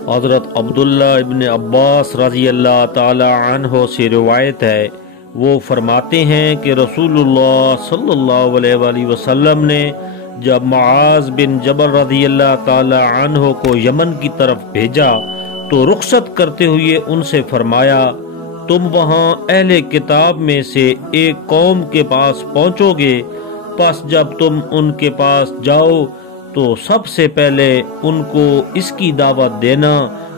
حضرت عبداللہ ابن عباس رضی اللہ تعالی عنہ سے روایت ہے، وہ فرماتے ہیں کہ رسول اللہ صلی اللہ علیہ وآلہ وسلم نے جب معاذ بن جبل رضی اللہ تعالی عنہ کو یمن کی طرف بھیجا تو رخصت کرتے ہوئے ان سے فرمایا، تم وہاں اہل کتاب میں سے ایک قوم کے پاس پہنچو گے، پس جب تم ان کے پاس جاؤ تو سب سے پہلے ان کو اس کی دعوت دینا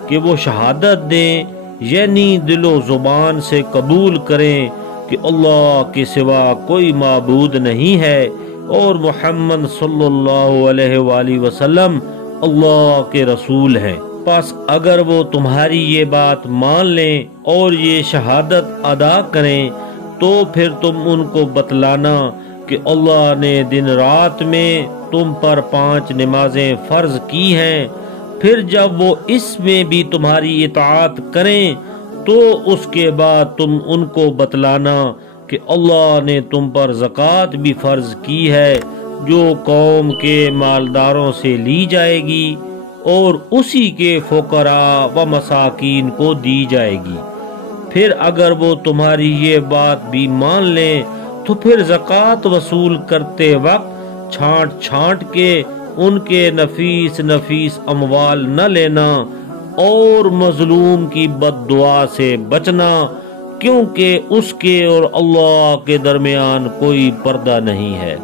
کہ وہ شہادت دیں، یعنی دل و زبان سے قبول کریں کہ اللہ کے سوا کوئی معبود نہیں ہے اور محمد صلی اللہ علیہ وآلہ وسلم اللہ کے رسول ہیں۔ پس اگر وہ تمہاری یہ بات مان لیں اور یہ شہادت ادا کریں تو پھر تم ان کو بتلانا کہ اللہ نے دن رات میں تم پر 5 نمازیں فرض کی ہیں، پھر جب وہ اس میں بھی تمہاری اطاعت کریں تو اس کے بعد تم ان کو بتلانا کہ اللہ نے تم پر زکوٰۃ بھی فرض کی ہے جو قوم کے مالداروں سے لی جائے گی اور اسی کے فقراء و مساکین کو دی جائے گی۔ پھر اگر وہ تمہاری یہ بات بھی مان لیں تو پھر زکوٰۃ وصول کرتے وقت چھانٹ کے ان کے نفیس اموال نہ لینا اور مظلوم کی بد دعا سے بچنا، کیونکہ اس کے اور اللہ کے درمیان کوئی پردہ نہیں ہے۔